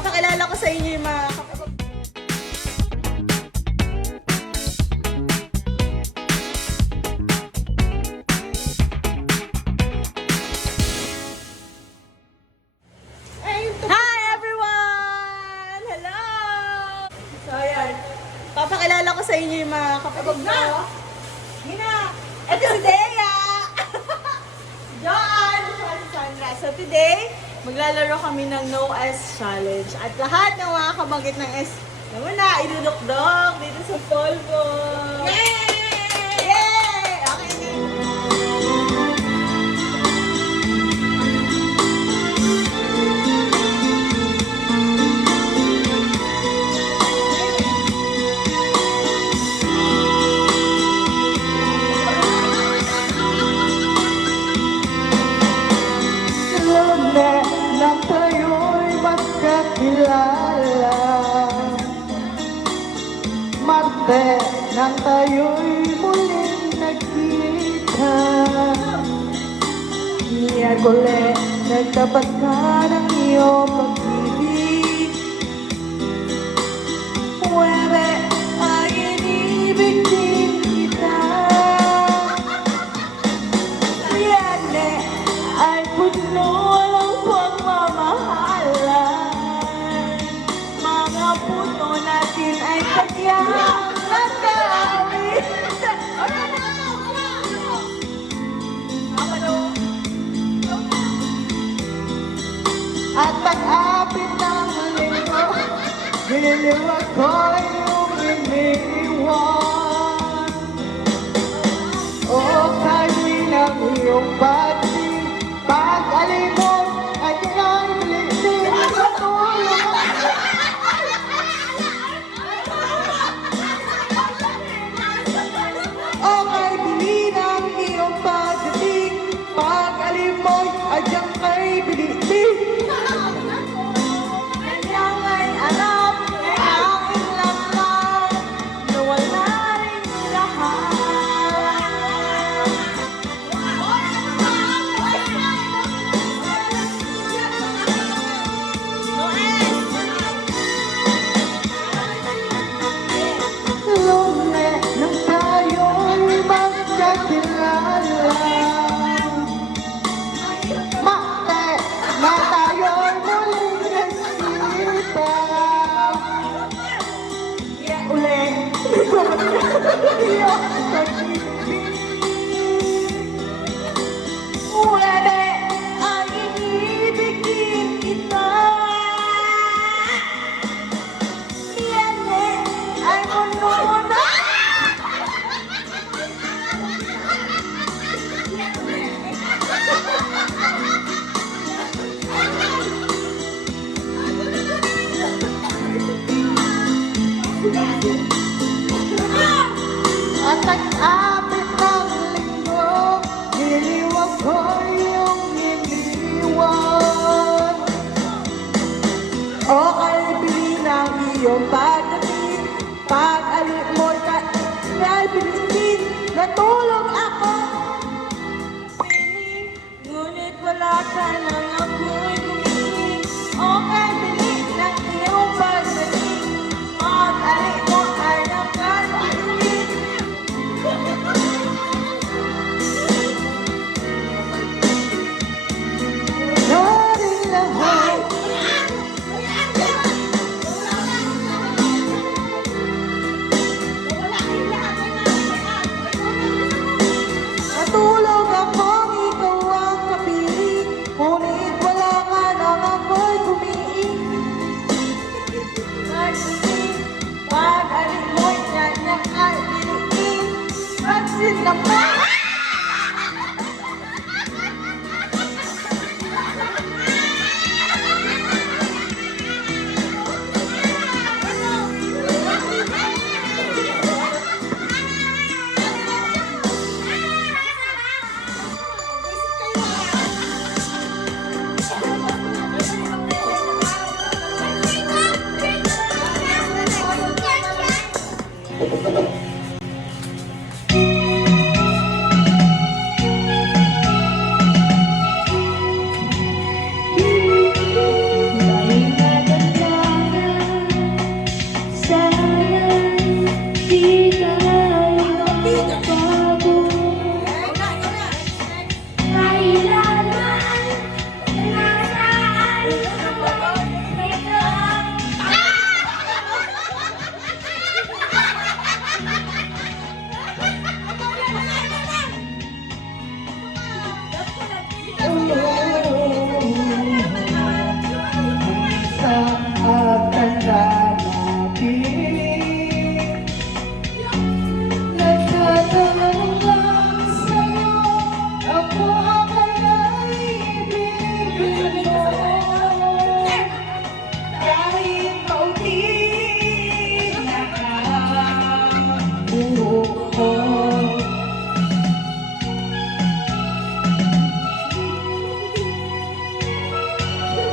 Papakilala ko sa inyo yung mga kapatid. Hi everyone! Hello! So ayan, papakilala ko sa inyo yung mga kapatid ko. Gina! Ito si Dea! John! Si Sandra. So today, maglalaro kami ng No S Challenge. At lahat ng mga kabanggit ng S naman na, idudok-dok dito sa polvo. Yay! Yay! Okay na. Luna nang tayo'y magkakilala, Marte nang tayo'y muling nagkita, Miyerkules nagtapat ka ng iyong pag-ibig, Huwebe ay inibig din kita, Biyernes ay puno ng pagmamahalan, mga puno natin ay tagyang nagkawin. At pag-apit ng linggo, giliw ako'y uminiwan. O kami ng iyong pag-alimot at iyong lilim sa tulong. O kay bili ng iyong pag-ibig, pag-alimot at iyong kay bili-bili. Kanyang ay alam, ay aking lamang, na wala rin lahat. Luna nang tayo'y magkakilala, Marte na tayo'y muling nagkita, ulit iyong pag-ibig, Huwebe ay inibigin kita, Biyernes ay puno na. At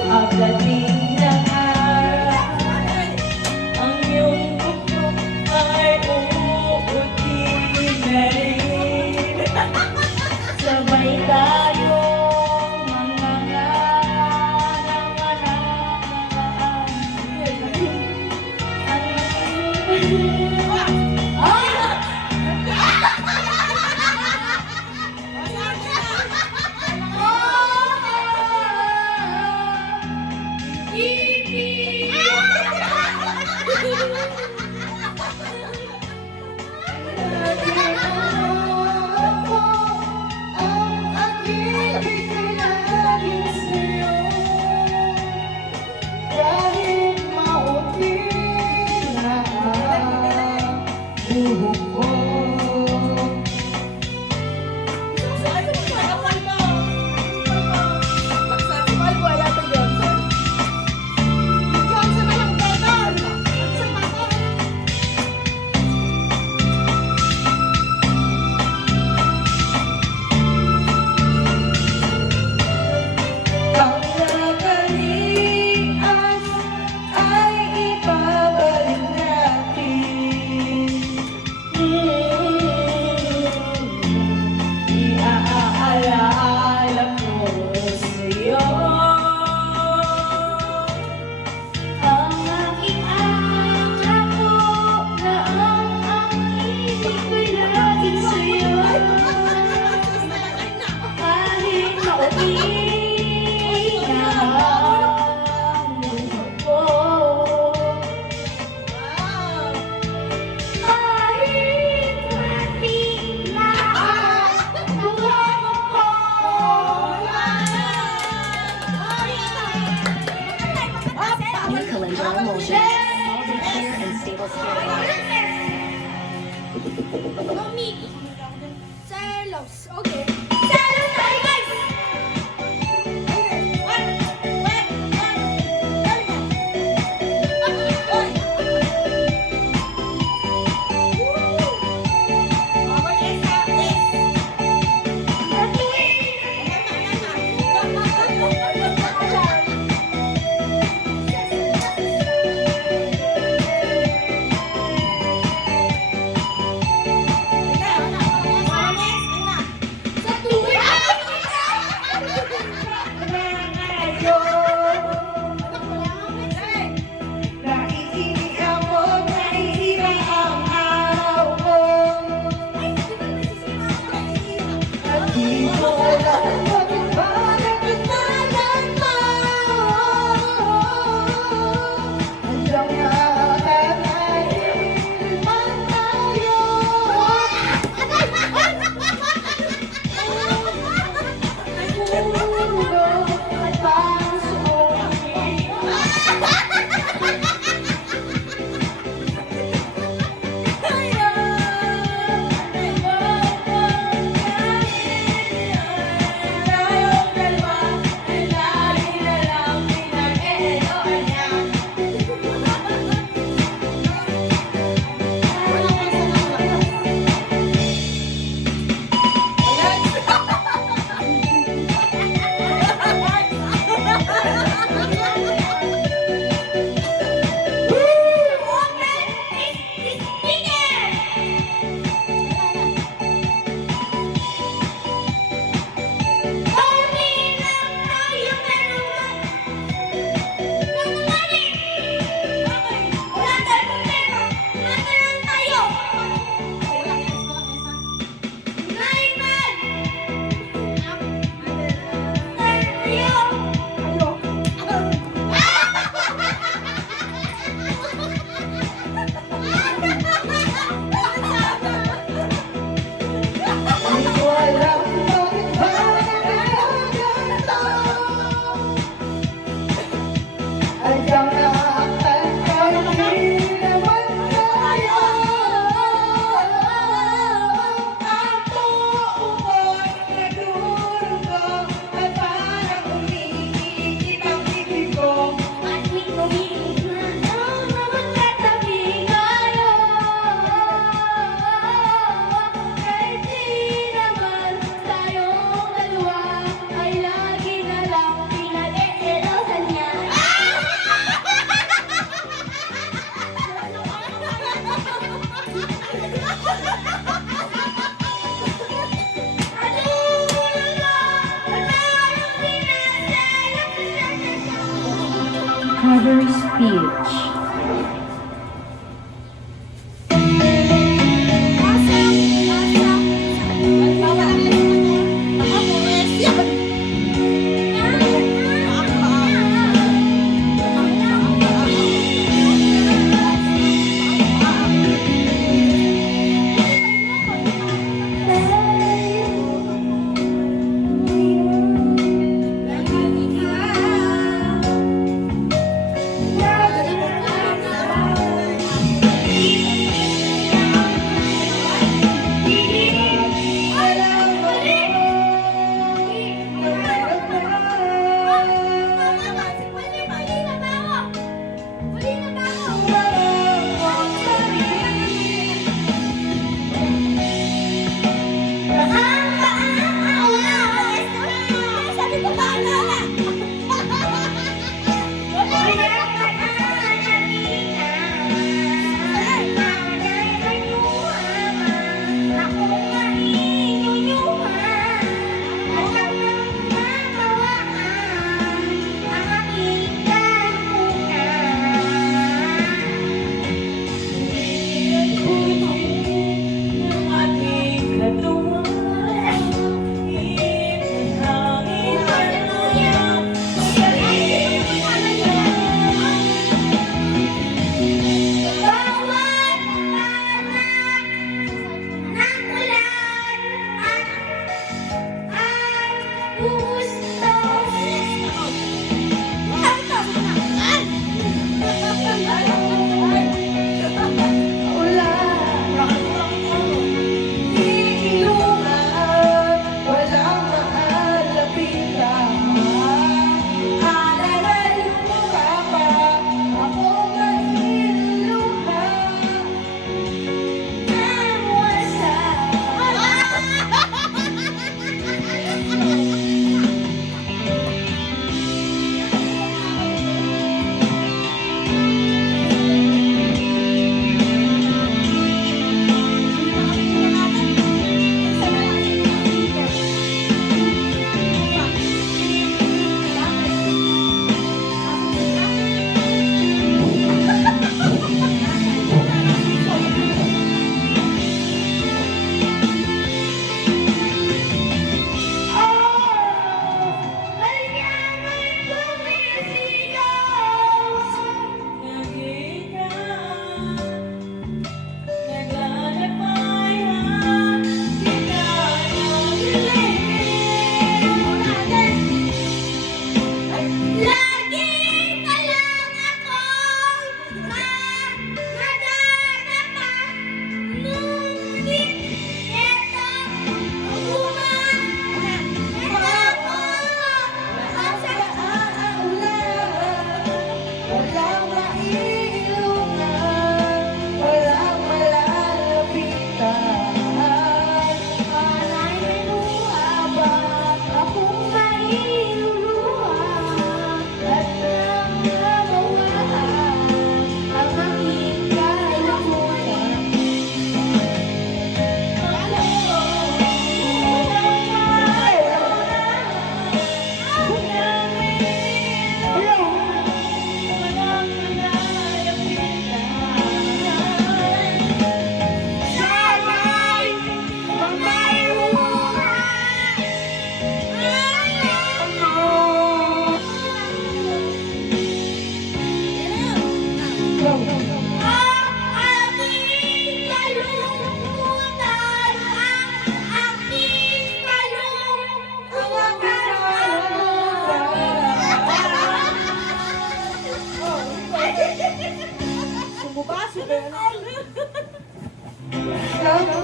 Pagdating ng araw, ang iyong bukok ay uuutin na rin. Sabay tayong Ang pag-ibig ay laging sa'yo. Kahit mauti na ang buhok ko. Ang nagalias ay ibabalik natin. Iaaalala ko sa'yo. Ang aking ako na ang ibig ko'y laging sa'yo. Kahit mauwi na ang buhok ko. Kahit mating na ang buhok ko. New Calendar emulsion. Solid, clear, and stable skin. Celos. Okay. Celos tayo, guys! Sa cover speech.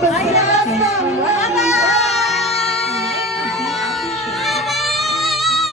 Ay, nakasama.